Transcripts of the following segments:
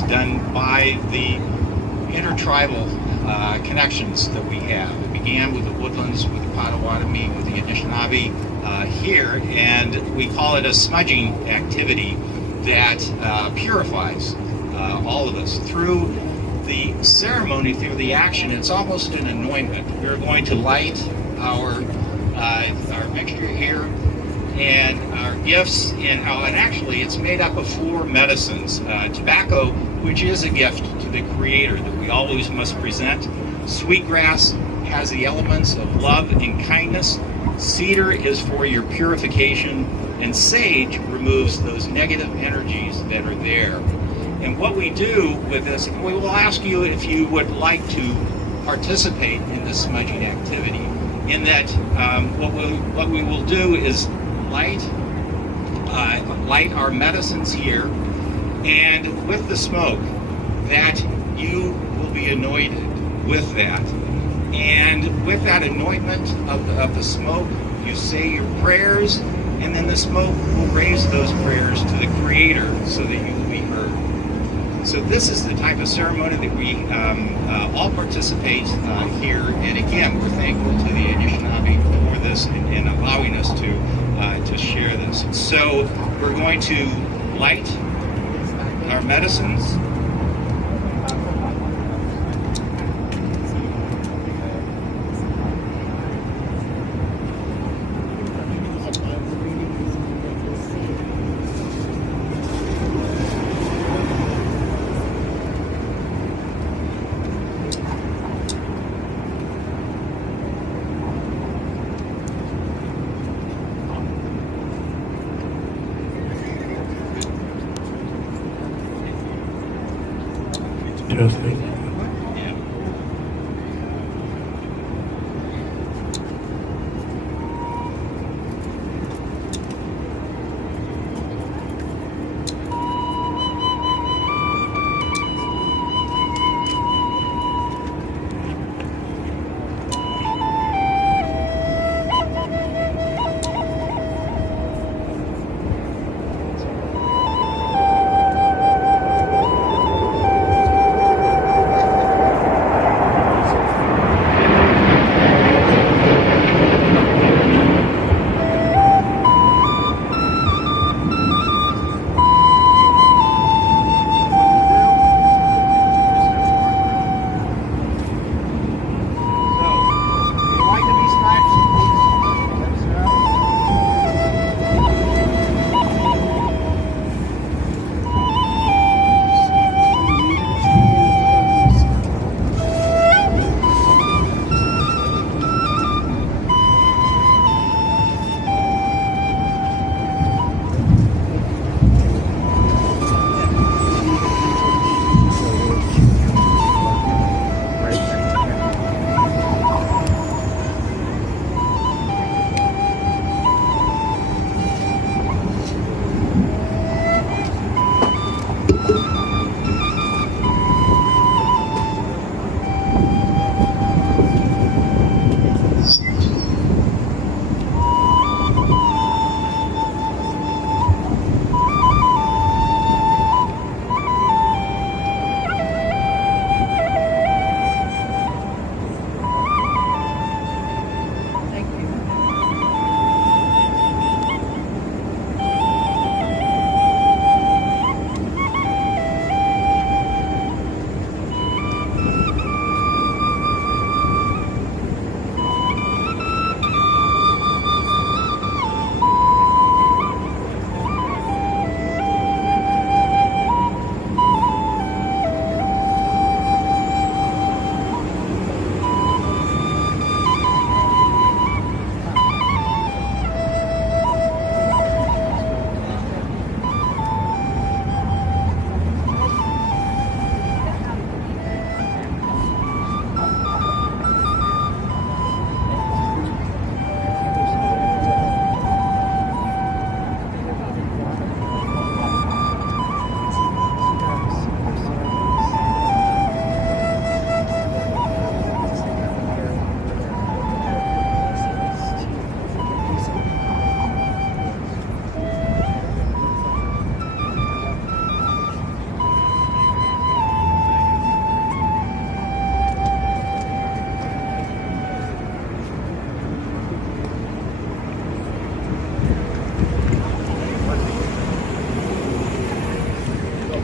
done by the intertribal connections that we have. It began with the Woodlands, with the Potawatomi, with the Anishinaabe here, and we call it a smudging activity that purifies all of us. Through the ceremony, through the action, it's almost an anointment. We're going to light our mixture here and our gifts, and actually it's made up of 4 medicines. Tobacco, which is a gift to the Creator that we always must present. Sweetgrass has the elements of love and kindness. Cedar is for your purification, and sage removes those negative energies that are there. And what we do with this, we will ask you if you would like to participate in this smudging activity, in that what we will do is light our medicines here, and with the smoke, that you will be anointed with that. And with that anointment of the smoke, you say your prayers, and then the smoke will raise those prayers to the Creator so that you will be heard. So this is the type of ceremony that we all participate here. And again, we're thankful to the Anishinaabe for this and allowing us to share this. So we're going to light our medicines. Interesting.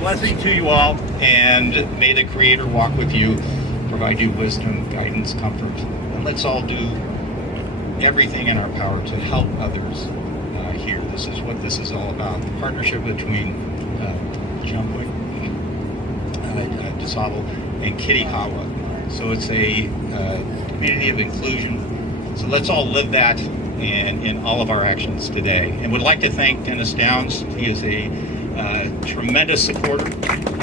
Blessing to you all, and may the Creator walk with you, provide you wisdom, guidance, comfort, and let's all do everything in our power to help others here. This is what this is all about, the partnership between Jumpwick, DuSable, and Kitty Hawa. So it's a community of inclusion. So let's all live that in all of our actions today. And would like to thank Dennis Downs. He is a tremendous supporter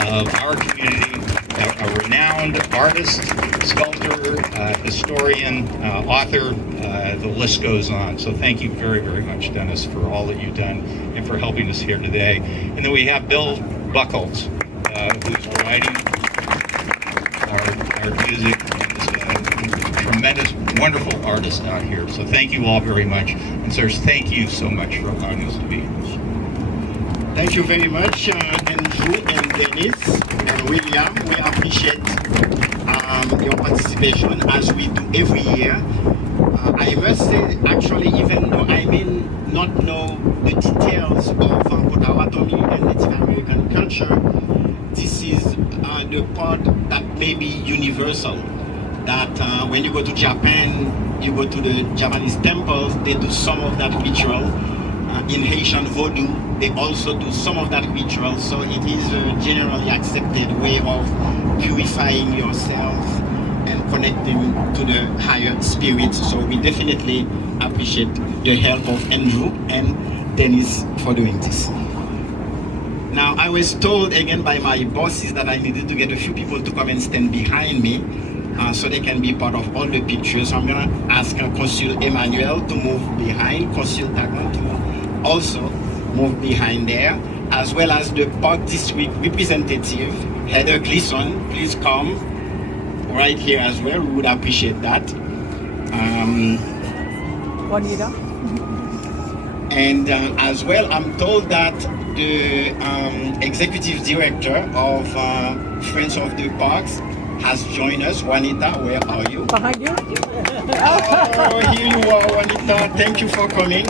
of our community, a renowned artist, sculptor, historian, author. The list goes on. So thank you very, very much, Dennis, for all that you've done and for helping us here today. And then we have Bill Buchholz, who's providing our music, and is a tremendous, wonderful artist out here. So thank you all very much. And sirs, thank you so much for allowing us to be here. Thank you very much, Andrew and Dennis and William. We appreciate your participation as we do every year. I must say, actually, even though I may not know the details of Potawatomi and Native American culture, this is the part that may be universal. That when you go to Japan, you go to the Japanese temples, they do some of that ritual. In Haitian Vodou, they also do some of that ritual. So it is a generally accepted way of purifying yourself and connecting to the higher spirits. So we definitely appreciate the help of Andrew and Dennis for doing this. Now, I was told again by my bosses that I needed to get a few people to come and stand behind me so they can be part of all the pictures. So I'm gonna ask Consul Emmanuel to move behind, Consul Dagon to also move behind there, as well as the Park District representative, Heather Gleason. Please come right here as well. We would appreciate that. Juanita. And as well, I'm told that the executive director of Friends of the Parks has joined us. Juanita, where are you? Behind you? Oh, here you are, Juanita. Thank you for coming.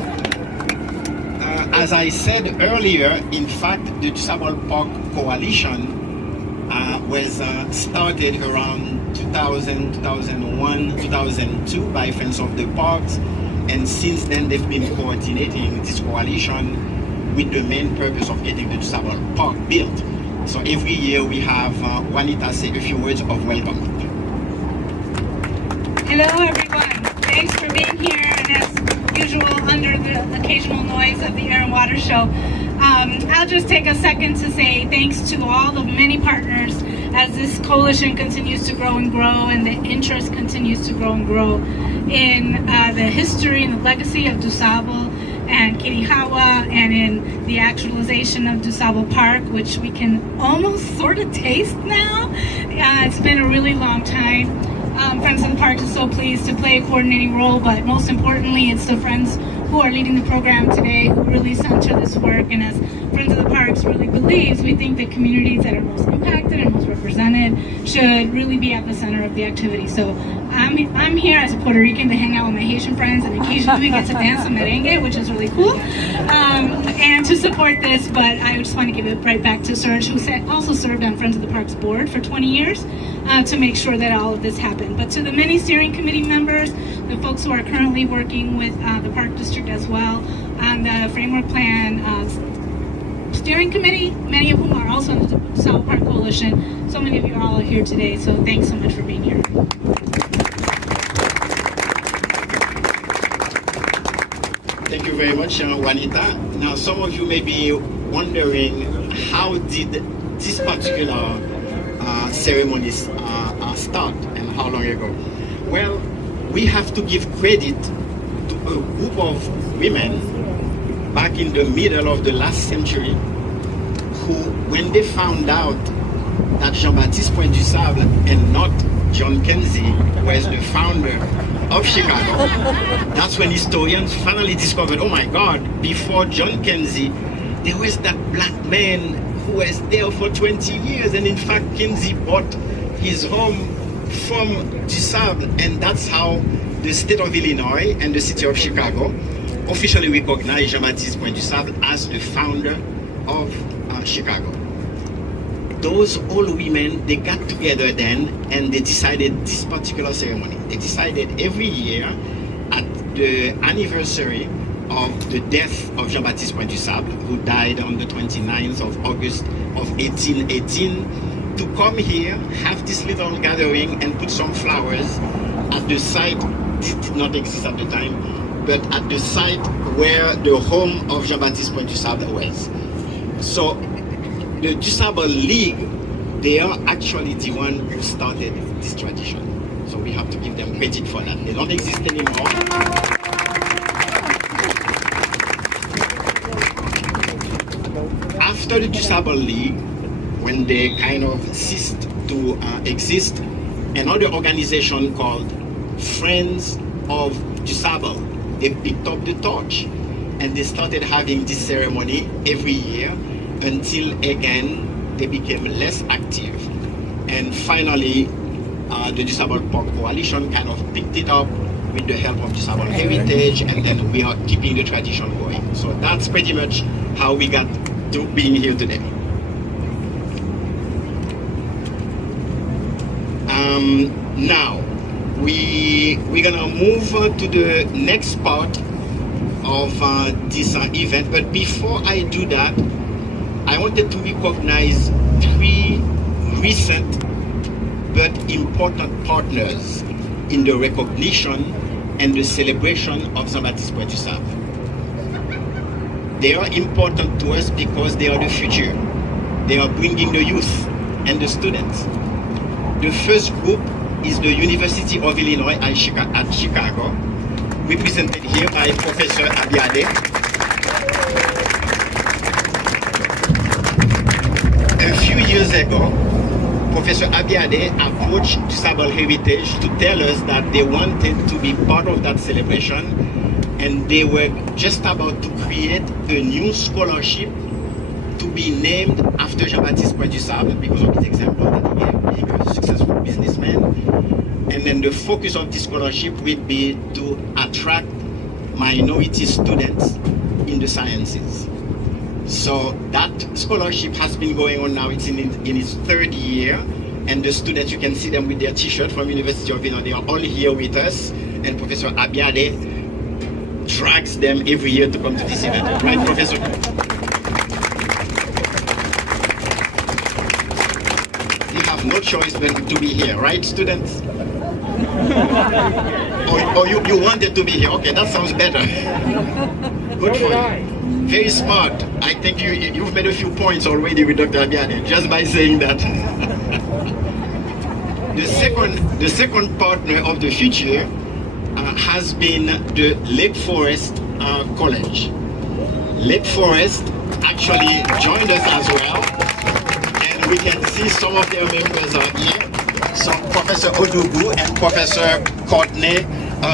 As I said earlier, in fact, the DuSable Park Coalition was started around 2000, 2001, 2002 by Friends of the Parks. And since then, they've been coordinating this coalition with the main purpose of getting the DuSable Park built. So every year we have Juanita say a few words of welcome. Hello everyone, thanks for being here, and as usual, under the occasional noise of the Air and Water Show, I'll just take a second to say thanks to all the many partners as this coalition continues to grow and grow, and the interest continues to grow and grow in the history and the legacy of DuSable and Kitty Hawa, and in the actualization of DuSable Park, which we can almost sort of taste now. It's been a really long time. Friends of the Park is so pleased to play a coordinating role, but most importantly, it's the friends who are leading the program today who really center this work. And as Friends of the Parks really believes, we think the communities that are most impacted and most represented should really be at the center of the activity. So I'm here as a Puerto Rican to hang out with my Haitian friends, and occasionally we get to dance some merengue, which is really cool, and to support this. But I just want to give it right back to Serge, who also served on Friends of the Parks board for 20 years to make sure that all of this happened. But to the many steering committee members, the folks who are currently working with the Park District as well on the framework plan steering committee, many of whom are also in the DuSable Park Coalition. So many of you are all here today, so thanks so much for being here. Thank you very much, Juanita. Now, some of you may be wondering, how did this particular ceremony start and how long ago? Well, we have to give credit to a group of women back in the middle of the last century who, when they found out that Jean-Baptiste Point du Sable and not John Kenzie was the founder of Chicago, that's when historians finally discovered, oh my God, before John Kenzie, there was that black man who was there for 20 years. And in fact, Kenzie bought his home from DuSable, and that's how the state of Illinois and the city of Chicago officially recognized Jean-Baptiste Point du Sable as the founder of Chicago. those old women, they got together then and they decided this particular ceremony. They decided every year at the anniversary of the death of Jean-Baptiste DuSable, who died on the 29th of August of 1818, to come here, have this little gathering and put some flowers at the site. This did not exist at the time, but at the site where the home of Jean-Baptiste DuSable was. So the DuSable League, they are actually the one who started this tradition. So we have to give them credit for that. They don't exist anymore. After the DuSable League, when they kind of ceased to exist, another organization called Friends of DuSable, they picked up the torch and they started having this ceremony every year until again they became less active. And finally, the DuSable Park Coalition kind of picked it up with the help of DuSable Heritage, and then we are keeping the tradition going. So that's pretty much how we got to being here today. Now, we're gonna move to the next part of this event, but before I do that, I wanted to recognize 3 recent but important partners in the recognition and the celebration of Jean-Baptiste DuSable. They are important to us because they are the future. They are bringing the youth and the students. The first group is the University of Illinois at Chicago, represented here by Professor Abiade. A few years ago, Professor Abiade approached DuSable Heritage to tell us that they wanted to be part of that celebration, and they were just about to create a new scholarship to be named after Jean-Baptiste DuSable because of his example that he gave, being a successful businessman. And then the focus of this scholarship will be to attract minority students in the sciences. So that scholarship has been going on now. It's in its 3rd year, and the students, you can see them with their t-shirt from University of Illinois. They are all here with us, and Professor Abiade drags them every year to come to this event. Right, Professor? You have no choice but to be here, right, students? Or you wanted to be here. Okay, that sounds better. Good for you. Very smart. I think you've made a few points already with Dr. Abiade just by saying that. The second partner of the future has been the Lake Forest College. Lake Forest actually joined us as well, and we can see some of their members are here. So Professor Odugu and Professor Courtney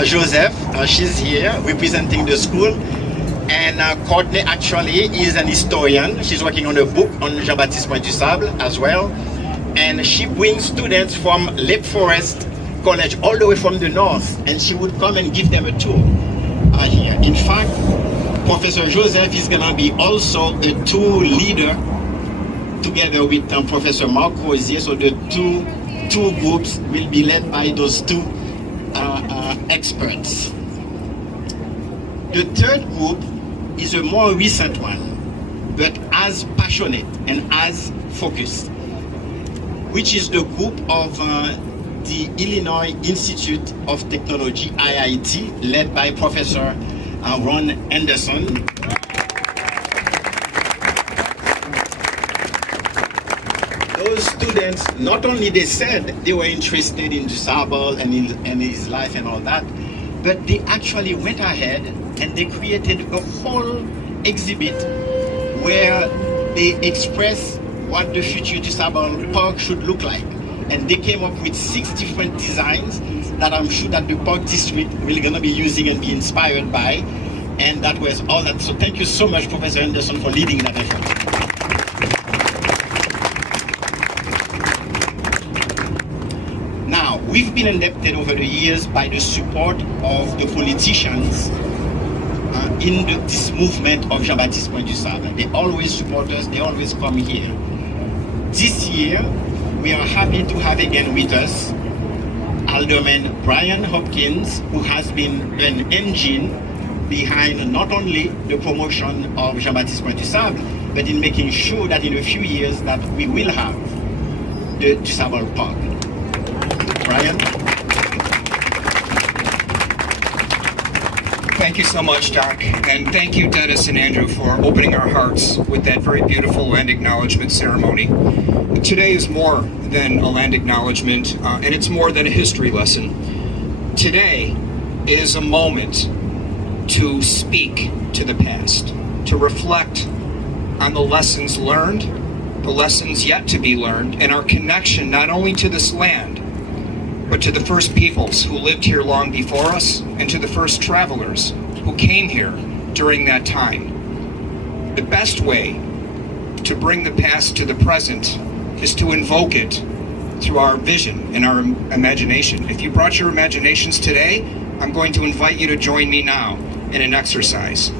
Joseph, she's here representing the school. And Courtney actually is an historian. She's working on a book on Jean-Baptiste DuSable as well. And she brings students from Lake Forest College all the way from the north, and she would come and give them a tour here. In fact, Professor Joseph is gonna be also a tour leader together with Professor Mark Rosier. So the two groups will be led by those 2 experts. The third group is a more recent one, but as passionate and as focused, which is the group of the Illinois Institute of Technology, IIT, led by Professor Ron Anderson. Those students, not only they said they were interested in DuSable and his life and all that, but they actually went ahead and they created a whole exhibit where they express what the future DuSable Park should look like. And they came up with 6 different designs that I'm sure that the Park District will gonna be using and be inspired by. And that was all that. So thank you so much, Professor Anderson, for leading that effort. Now, we've been indebted over the years by the support of the politicians in this movement of Jean-Baptiste DuSable. They always support us, they always come here. this year, we are happy to have again with us Alderman Brian Hopkins, who has been an engine behind not only the promotion of Jean-Baptiste Point DuSable, but in making sure that in a few years that we will have the DuSable Park. Brian? Thank you so much, Doc, and thank you, Dennis and Andrew, for opening our hearts with that very beautiful land acknowledgement ceremony. Today is more than a land acknowledgement, and it's more than a history lesson. Today is a moment to speak to the past, to reflect on the lessons learned, the lessons yet to be learned, and our connection not only to this land, but to the first peoples who lived here long before us, and to the first travelers who came here during that time. The best way to bring the past to the present is to invoke it through our vision and our imagination. If you brought your imaginations today, I'm going to invite you to join me now in an exercise.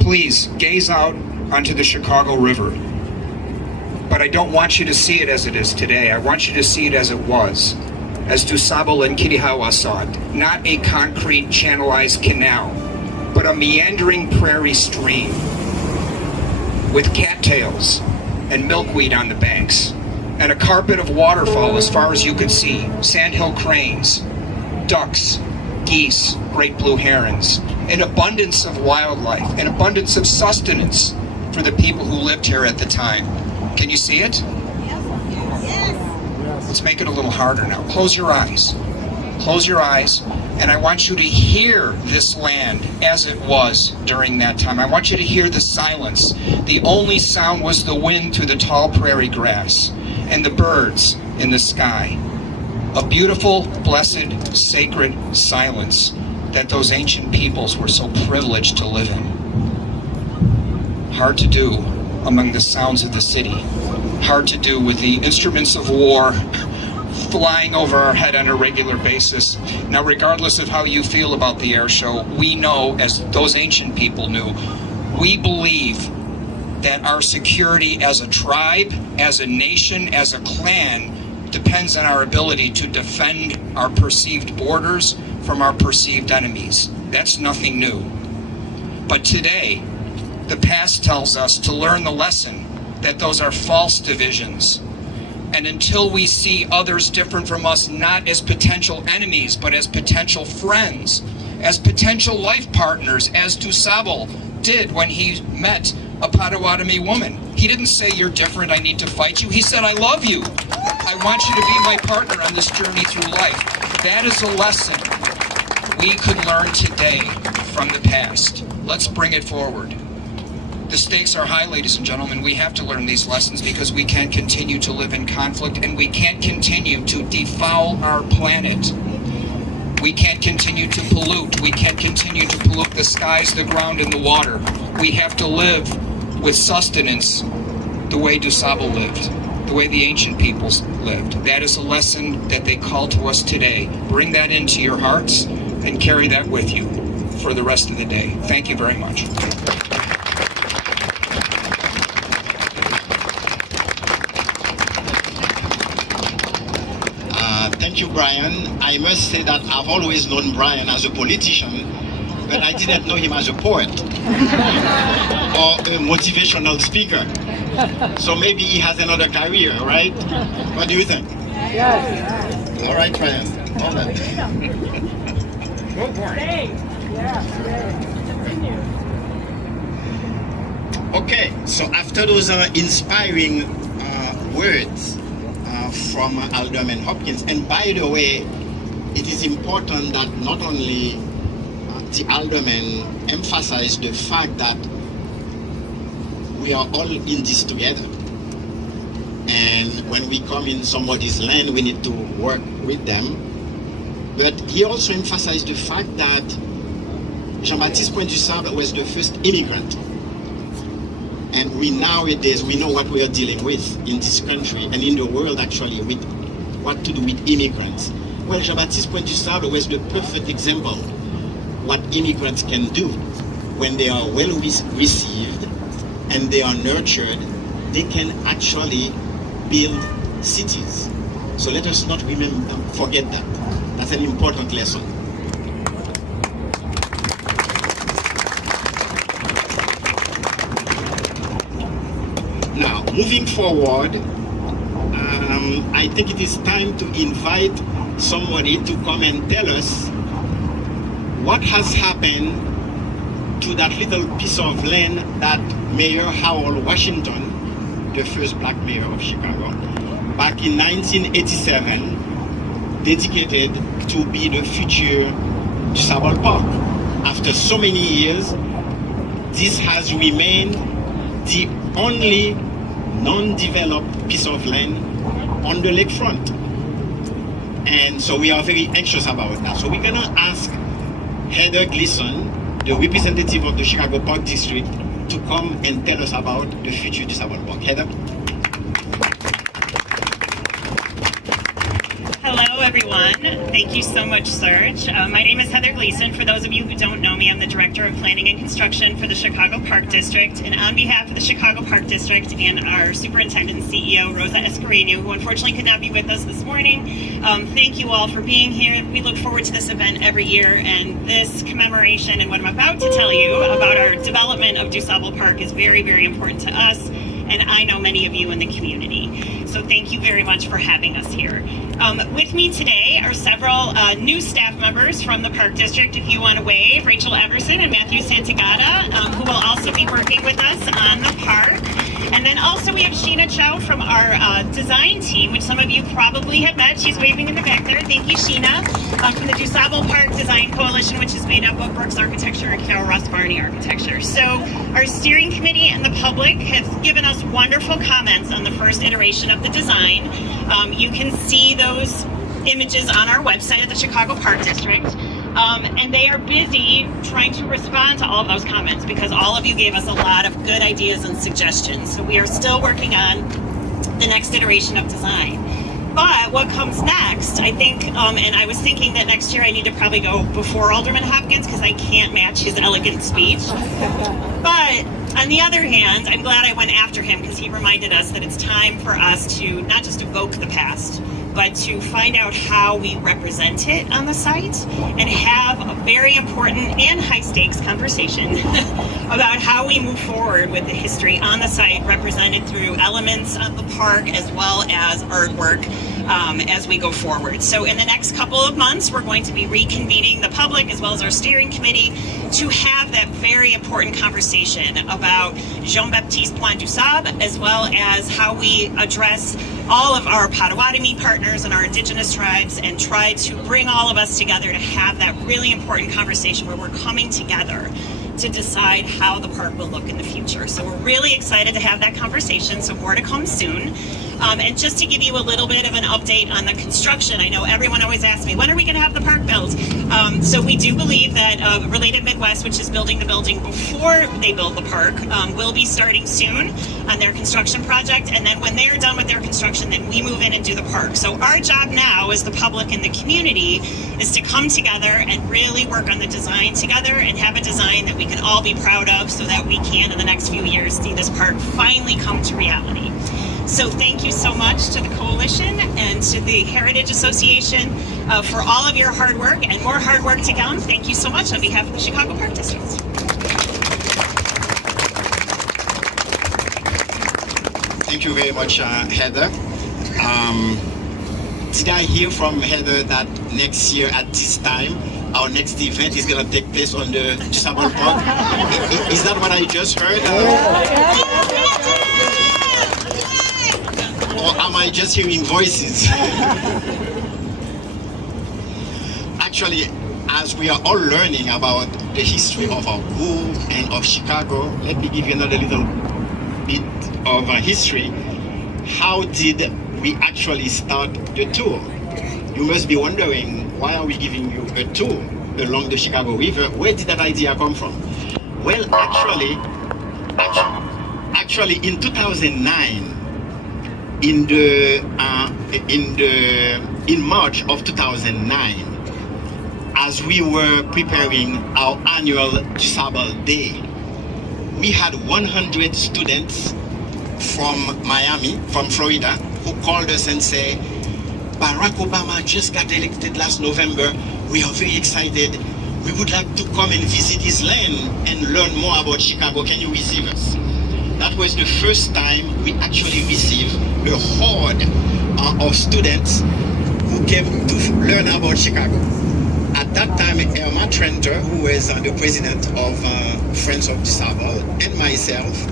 Please gaze out onto the Chicago River. But I don't want you to see it as it is today. I want you to see it as it was, as DuSable and Kirihawa saw it. Not a concrete channelized canal, but a meandering prairie stream with cattails and milkweed on the banks, and a carpet of waterfall as far as you could see, sandhill cranes, ducks, geese, great blue herons, an abundance of wildlife, an abundance of sustenance for the people who lived here at the time. Can you see it? Let's make it a little harder now. Close your eyes. Close your eyes, and I want you to hear this land as it was during that time. I want you to hear the silence. The only sound was the wind through the tall prairie grass and the birds in the sky. A beautiful, blessed, sacred silence that those ancient peoples were so privileged to live in. Hard to do among the sounds of the city. Hard to do with the instruments of war flying over our head on a regular basis. Now, regardless of how you feel about the air show, we know, as those ancient people knew, we believe that our security as a tribe, as a nation, as a clan, depends on our ability to defend our perceived borders from our perceived enemies. That's nothing new. But today, the past tells us to learn the lesson that those are false divisions. And until we see others different from us not as potential enemies, but as potential friends, as potential life partners, as DuSable did when he met a Potawatomi woman. He didn't say, "You're different, I need to fight you." He said, "I love you. I want you to be my partner on this journey through life." That is a lesson we could learn today from the past. Let's bring it forward. The stakes are high, ladies and gentlemen. We have to learn these lessons because we can't continue to live in conflict, and we can't continue to defoul our planet. We can't continue to pollute. We can't continue to pollute the skies, the ground, and the water. We have to live with sustenance the way DuSable lived, the way the ancient peoples lived. That is a lesson that they call to us today. Bring that into your hearts and carry that with you for the rest of the day. Thank you very much. Thank you, Brian. I must say that I've always known Brian as a politician, but I didn't know him as a poet or a motivational speaker. So maybe he has another career, right? What do you think? Yes. All right, Brian. All right. Go for it. Okay, so after those inspiring words from Alderman Hopkins, and by the way, it is important that not only the Alderman emphasize the fact that we are all in this together, and when we come in somebody's land, we need to work with them. But he also emphasized the fact that Jean-Baptiste Point DuSable was the first immigrant. And we nowadays, we know what we are dealing with in this country and in the world actually with what to do with immigrants. Well, Jean-Baptiste Point DuSable was the perfect example what immigrants can do when they are well received and they are nurtured. They can actually build cities. So let us not forget that. That's an important lesson. Now, moving forward, I think it is time to invite somebody to come and tell us what has happened to that little piece of land that Mayor Howell Washington, the first black mayor of Chicago, back in 1987, dedicated to be the future DuSable Park. After so many years, this has remained the only non-developed piece of land on the lakefront. And so we are very anxious about that. So we're gonna ask Heather Gleason, the representative of the Chicago Park District, to come and tell us about the future DuSable Park. Heather? Hello, everyone. Thank you so much, Serge. My name is Heather Gleason. For those of you who don't know me, I'm the Director of Planning and Construction for the Chicago Park District. And on behalf of the Chicago Park District and our Superintendent and CEO, Rosa Escareno, who unfortunately could not be with us this morning, thank you all for being here. We look forward to this event every year, and this commemoration and what I'm about to tell you about our development of DuSable Park is very, very important to us, and I know many of you in the community. So thank you very much for having us here. With me today are several new staff members from the Park District. If you want to wave, Rachel Everson and Matthew Santagata, who will also be working with us on the park. And then also we have Sheena Chow from our design team, which some of you probably have met. She's waving in the back there. Thank you, Sheena, from the DuSable Park Design Coalition, which is made up of Brooks Architecture and Carol Ross Barney Architecture. So our steering committee and the public have given us wonderful comments on the first iteration of the design. You can see those images on our website at the Chicago Park District. And they are busy trying to respond to all of those comments because all of you gave us a lot of good ideas and suggestions. So we are still working on the next iteration of design. But what comes next, I think, and I was thinking that next year I need to probably go before Alderman Hopkins because I can't match his elegant speech. But on the other hand, I'm glad I went after him because he reminded us that it's time for us to not just evoke the past, but to find out how we represent it on the site and have a very important and high-stakes conversation about how we move forward with the history on the site represented through elements of the park as well as artwork as we go forward. So in the next couple of months, we're going to be reconvening the public as well as our steering committee to have that very important conversation about Jean-Baptiste Point du Sable as well as how we address all of our Potawatomi partners and our indigenous tribes and try to bring all of us together to have that really important conversation where we're coming together to decide how the park will look in the future. So we're really excited to have that conversation, so more to come soon. And just to give you a little bit of an update on the construction, I know everyone always asks me, when are we going to have the park built? So we do believe that Related Midwest, which is building the building before they build the park, will be starting soon on their construction project. And then when they're done with their construction, then we move in and do the park. So our job now as the public and the community is to come together and really work on the design together and have a design that we can all be proud of so that we can in the next few years see this park finally come to reality. So thank you so much to the Coalition and to the Heritage Association for all of your hard work and more hard work to come. Thank you so much on behalf of the Chicago Park District. Thank you very much, Heather. Did I hear from Heather that next year at this time, our next event is going to take place on the DuSable Park? Is that what I just heard? Or am I just hearing voices? Actually, as we are all learning about the history of our group and of Chicago, let me give you another little bit of history. How did we actually start the tour? You must be wondering, why are we giving you a tour along the Chicago River? Where did that idea come from? Well, actually in 2009, in March of 2009, as we were preparing our annual DuSable Day, we had 100 students from Miami, from Florida, who called us and say, Barack Obama just got elected last November. We are very excited. We would like to come and visit his land and learn more about Chicago. Can you receive us? That was the first time we actually received a horde of students who came to learn about Chicago. At that time, Irma Trenter, who was the president of Friends of DuSable, and myself,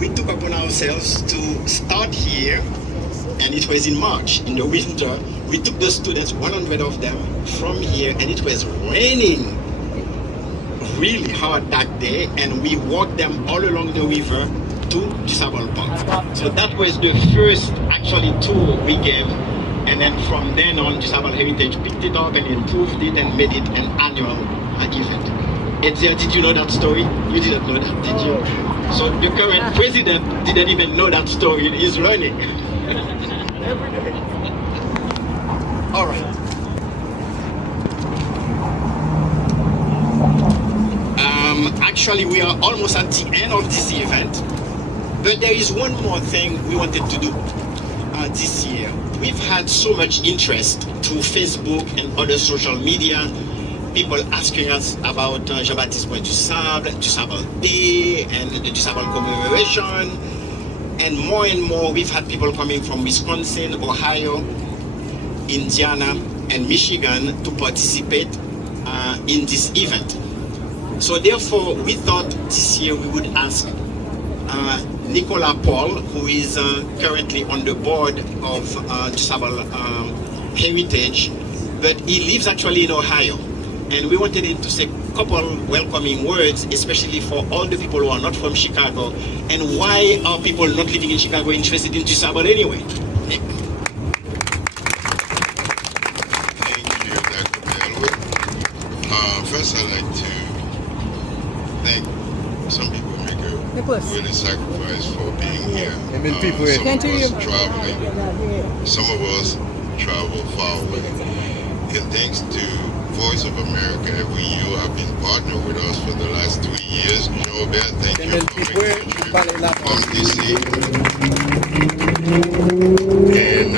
we took upon ourselves to start here, and it was in March, in the winter. We took the students, 100 of them, from here, and it was raining really hard that day, and we walked them all along the river to DuSable Park. So that was the first actually tour we gave, and then from then on DuSable Heritage picked it up and improved it and made it an annual event. Edzia, did you know that story? You didn't know that, did you? So the current president didn't even know that story. He's learning. All right. Actually, we are almost at the end of this event, but there is one more thing we wanted to do this year. We've had so much interest through Facebook and other social media, people asking us about Jean-Baptiste DuSable, DuSable Day, and the DuSable Commemoration, and more we've had people coming from Wisconsin, Ohio, Indiana, and Michigan to participate in this event. So therefore, we thought this year we would ask Nicolas Paul, who is currently on the board of DuSable Heritage, but he lives actually in Ohio. And we wanted him to say a couple welcoming words, especially for all the people who are not from Chicago. And why are people not living in Chicago interested in DuSable anyway? Thank you, Dr. Bellwood. First, I'd like to thank some people make a really sacrifice for being here. Some of us traveling, some of us travel far away. And thanks to Voice of America, every year have been partnered with us for the last 3 years. Joe Bear, thank you for making the trip from DC. And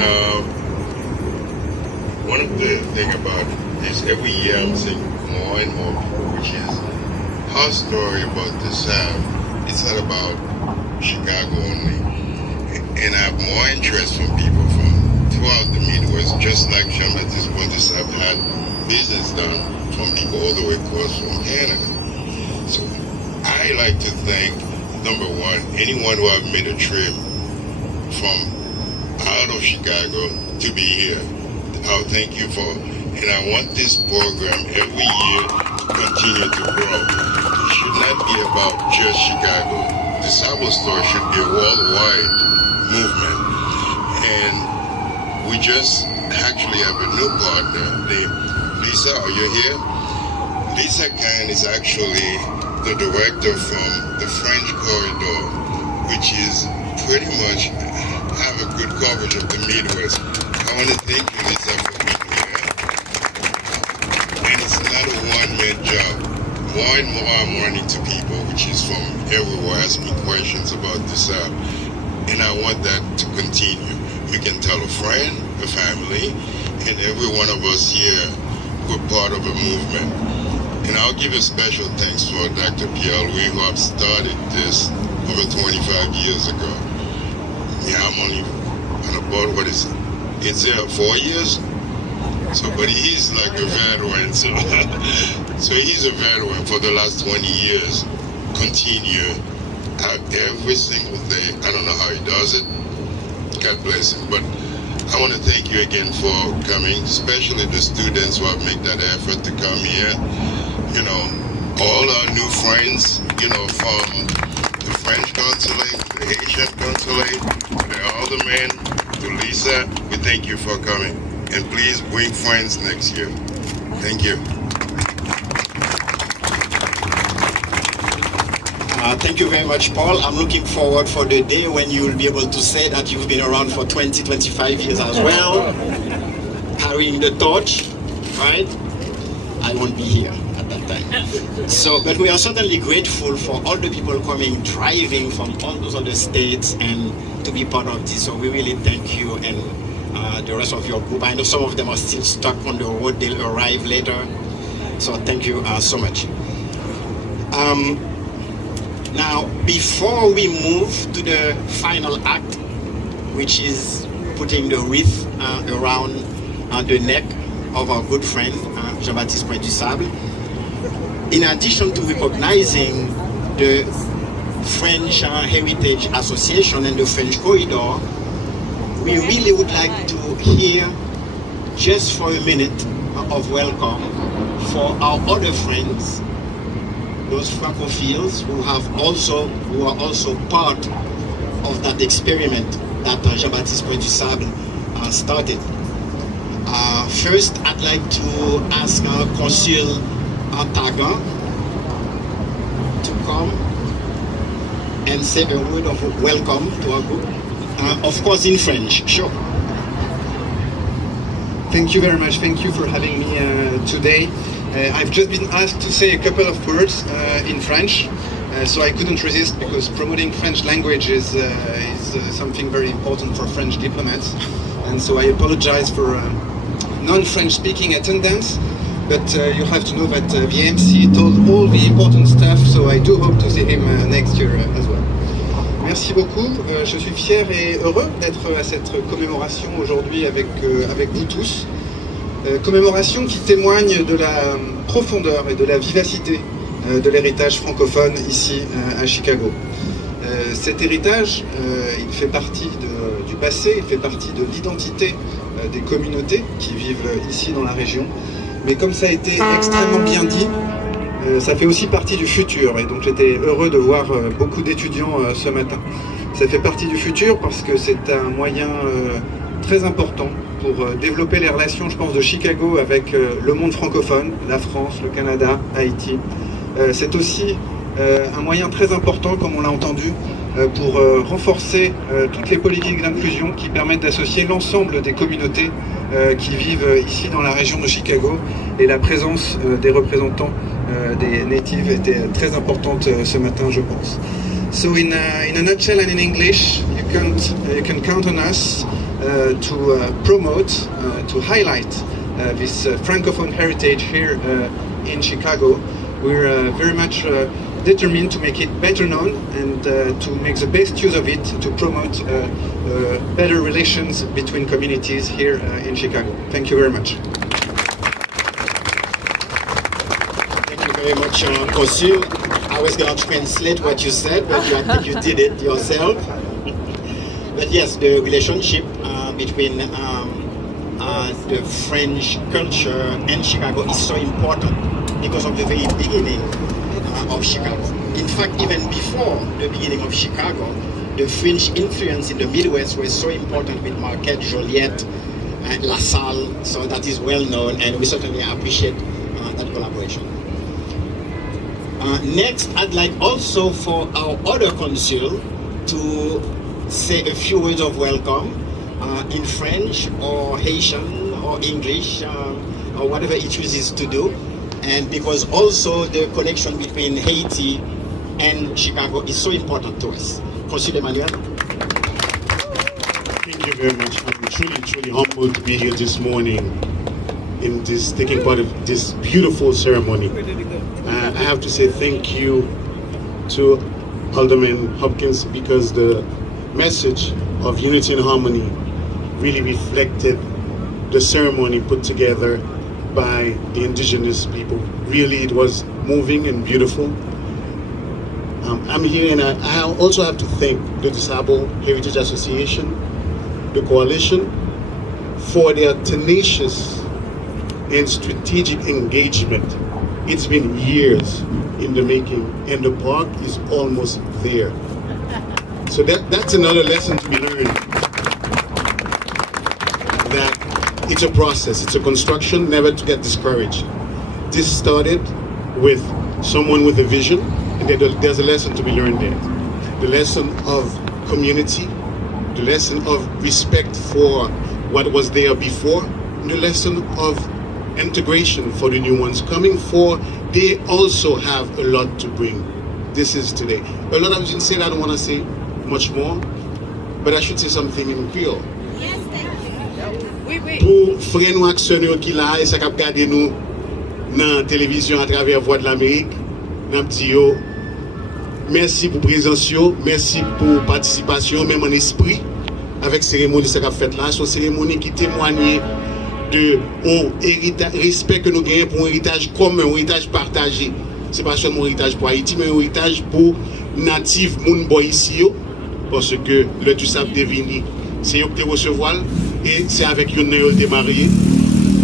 one of the things about this, every year I'm seeing more and more people, which is our story about the South. It's not about Chicago only. And I have more interest from people from throughout the Midwest, just like Jean-Baptiste DuSable had business done from people all the way across from Canada. So I like to thank, number one, anyone who have made a trip from out of Chicago to be here. I'll thank you for, and I want this program every year to continue to grow. It should not be about just Chicago. The DuSable Store should be a worldwide movement. And we just actually have a new partner named Lisa. Are you here? Lisa Khan is actually the director from the French Corridor, which is pretty much have a good coverage of the Midwest. I want to thank you, Lisa, for being here. And it's not a one-man job. More and more I'm running to people, which is from everywhere, asking questions about this app. And I want that to continue. You can tell a friend, a family, and every one of us here, we're part of a movement. And I'll give a special thanks for Dr. Pierre-Louis, who have started this over 25 years ago. Yeah, I'm only on a board, what is it? It's 4 years? So, but he's like a veteran, so he's a veteran for the last 20 years. Continue every single day. I don't know how he does it. God bless him. But I want to thank you again for coming, especially the students who have made that effort to come here. You know, all our new friends, you know, from the French consulate, the Haitian consulate, the aldermen, to Lisa, we thank you for coming. And please bring friends next year. Thank you. Thank you very much, Paul. I'm looking forward for the day when you will be able to say that you've been around for 20, 25 years as well, carrying the torch, right? I won't be here at that time. So, but we are certainly grateful for all the people coming, driving from all those other states and to be part of this. So we really thank you and the rest of your group. I know some of them are still stuck on the road. They'll arrive later. So thank you so much. Now, before we move to the final act, which is putting the wreath around the neck of our good friend, Jean-Baptiste DuSable, in addition to recognizing the French Heritage Association and the French Corridor, we really would like to hear just for a minute of welcome for our other friends, those Francophiles who are also part of that experiment that Jean-Baptiste DuSable started. First, I'd like to ask Consul Tagan to come and say a word of welcome to our group. Of course, in French, sure. Thank you very much. Thank you for having me today. I've just been asked to say a couple of words in French, so I couldn't resist because promoting French language is something very important for French diplomats. And so I apologize for non-French speaking attendance, but you have to know that the MC told all the important stuff, so I do hope to see him next year as well. Merci beaucoup. Je suis fier et heureux d'être à cette commémoration aujourd'hui avec vous tous. Commémoration qui témoigne de la profondeur et de la vivacité de l'héritage francophone ici à Chicago. Cet héritage, il fait partie du passé, il fait partie de l'identité des communautés qui vivent ici dans la région. Mais comme ça a été extrêmement bien dit, ça fait aussi partie du futur. Et donc j'étais heureux de voir beaucoup d'étudiants ce matin. Ça fait partie du futur parce que c'est un moyen très important pour développer les relations, je pense, de Chicago avec le monde francophone, la France, le Canada, Haïti. C'est aussi un moyen très important, comme on l'a entendu, pour renforcer toutes les politiques d'inclusion qui permettent d'associer l'ensemble des communautés qui vivent ici dans la région de Chicago. Et la présence des représentants des natives était très importante ce matin, je pense. So in a nutshell and in English, you can count on us to promote, to highlight this Francophone heritage here in Chicago. We're very much determined to make it better known and to make the best use of it to promote better relations between communities here in Chicago. Thank you very much. Thank you very much, Consul. I was going to translate what you said, but I think you did it yourself. But yes, the relationship between the French culture and Chicago is so important because of the very beginning of Chicago. In fact, even before the beginning of Chicago, the French influence in the Midwest was so important with Marquette, Joliet, and La Salle, so that is well known, and we certainly appreciate that collaboration. Next, I'd like also for our other consul to say a few words of welcome in French or Haitian or English or whatever he chooses to do. And because also the connection between Haiti and Chicago is so important to us. Consul Emmanuel. Thank you very much. I'm truly humbled to be here this morning in this, taking part of this beautiful ceremony. I have to say thank you to Alderman Hopkins because the message of unity and harmony really reflected the ceremony put together by the indigenous people. Really, it was moving and beautiful. I'm here and I also have to thank the DuSable Heritage Association, the coalition, for their tenacious and strategic engagement. It's been years in the making and the park is almost there. So that's another lesson to be learned. That it's a process, it's a construction, never to get discouraged. This started with someone with a vision, and there's a lesson to be learned there. The lesson of community, the lesson of respect for what was there before, and the lesson of integration for the new ones coming for. They also have a lot to bring. This is today. A lot of you say that I don't want to say much more, but I should say something in Creole. Yes, thank you. Pour frères nous actionnaires qui là et ça cap garder nous dans la télévision à travers Voix de l'Amérique, n'a dit yo merci pour présence yo, merci pour participation même en esprit avec cérémonie ça qu'a fait là, c'est une cérémonie qui témoigne de respect que nous gagnons pour un héritage commun, un héritage partagé. C'est pas seulement un héritage pour Haïti, mais un héritage pour natifs moun boy ici yo, parce que le DuSable devini, c'est eux qui te recevoir et c'est avec eux que te marié.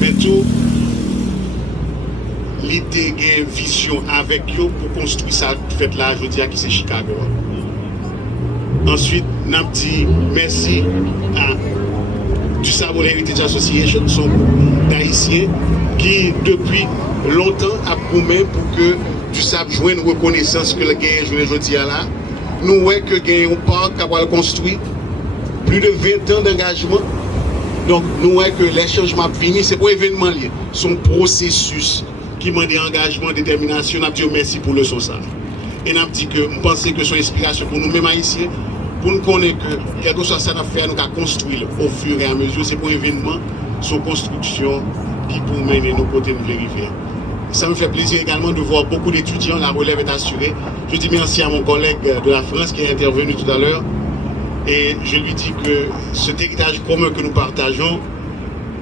Mais tout l'idée gagne vision avec eux pour construire ça fait là, je dis à qui c'est Chicago. Ensuite, n'a dit merci à DuSable Heritage Association, son groupe d'Haïtiens qui depuis longtemps a promis pour que DuSable joue une reconnaissance que le gain joué aujourd'hui là. Nous voyons que gain un parc à avoir construit plus de 20 ans d'engagement. Donc nous voyons que les changements finis, c'est pour événement lié. Son processus qui demande engagement, détermination, nous dit merci pour le son ça. Et nous dit que nous pensons que son inspiration pour nous-mêmes haïtiens, pour nous connaître que quelque chose ça a fait, nous avons construit au fur et à mesure, c'est pour événement, son construction qui pour mener nos côtés de vérifier. Ça me fait plaisir également de voir beaucoup d'étudiants, la relève est assurée. Je dis merci à mon collègue de la France qui est intervenu tout à l'heure. Et je lui dis que cet héritage commun que nous partageons,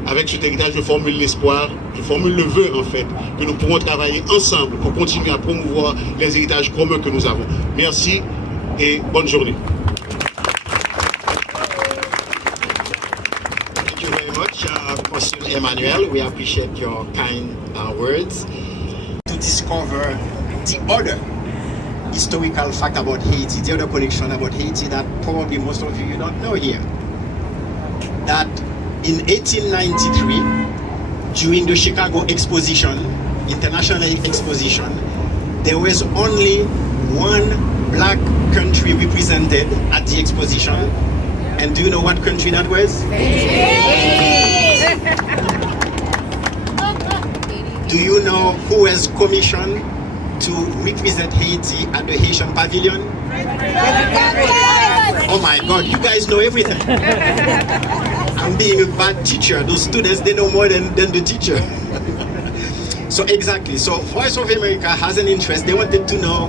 avec cet héritage, je formule l'espoir, je formule le vœu en fait, que nous pourrons travailler ensemble pour continuer à promouvoir les héritages communs que nous avons. Merci et bonne journée. Thank you very much, Consul Emmanuel. We appreciate your kind words. To discover the other historical fact about Haiti, the other connection about Haiti that probably most of you don't know here. That in 1893, during the Chicago Exposition, International Exposition, there was only one black country represented at the exposition. And do you know what country that was? Do you know who was commissioned to represent Haiti at the Haitian Pavilion? Oh my God, you guys know everything. I'm being a bad teacher. Those students, they know more than the teacher. So exactly, so Voice of America has an interest. They wanted to know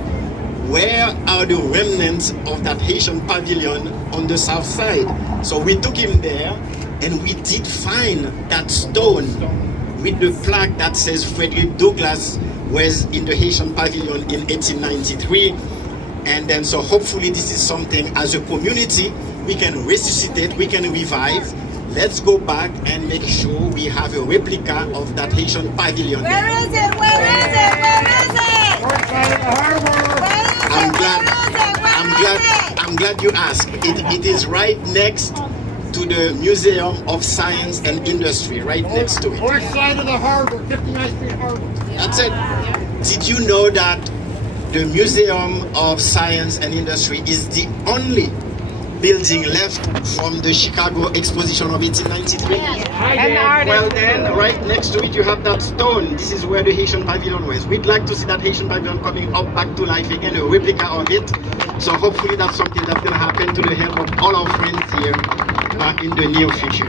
where are the remnants of that Haitian pavilion on the south side. So we took him there and we did find that stone with the plaque that says Frederick Douglass was in the Haitian pavilion in 1893. And then so hopefully this is something as a community we can resuscitate, we can revive. Let's go back and make sure we have a replica of that Haitian pavilion. Where is it? Where is it? Where is it? I'm glad you asked. It is right next to the Museum of Science and Industry, right next to it. North side of the harbor, 59th Street Harbor. That's it. Did you know that the Museum of Science and Industry is the only building left from the Chicago Exposition of 1893? Well then, right next to it you have that stone. This is where the Haitian Pavilion was. We'd like to see that Haitian Pavilion coming up back to life again, a replica of it. So hopefully that's something that's going to happen to the help of all our friends here in the near future.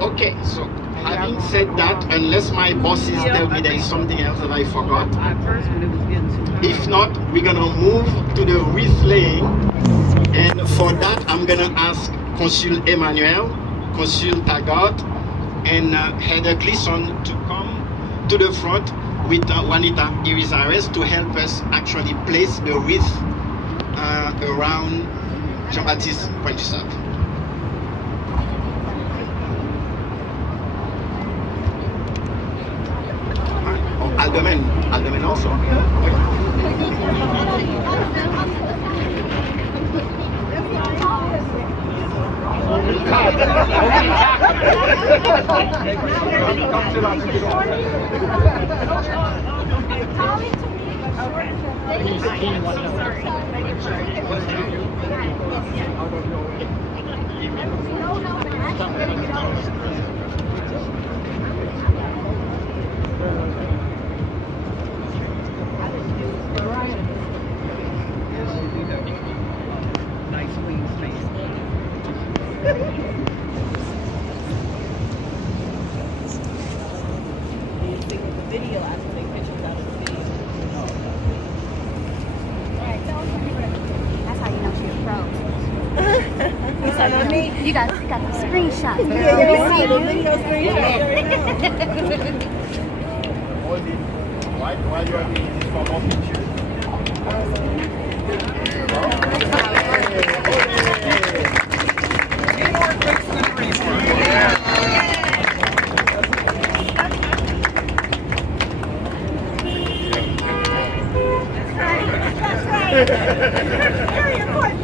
Okay, so having said that, unless my bosses tell me there is something else that I forgot, if not, we're gonna move to the wreath laying, and for that I'm gonna ask Consul Emmanuel, Consul Taggart, and Heather Gleason to come to the front with Juanita Irizares to help us actually place the wreath around Jean-Baptiste Pointe-du-Sable. Alderman also. That's how you know she's a pro. That's how you know. You got the screenshots. Why you are doing this for more pictures? Very important.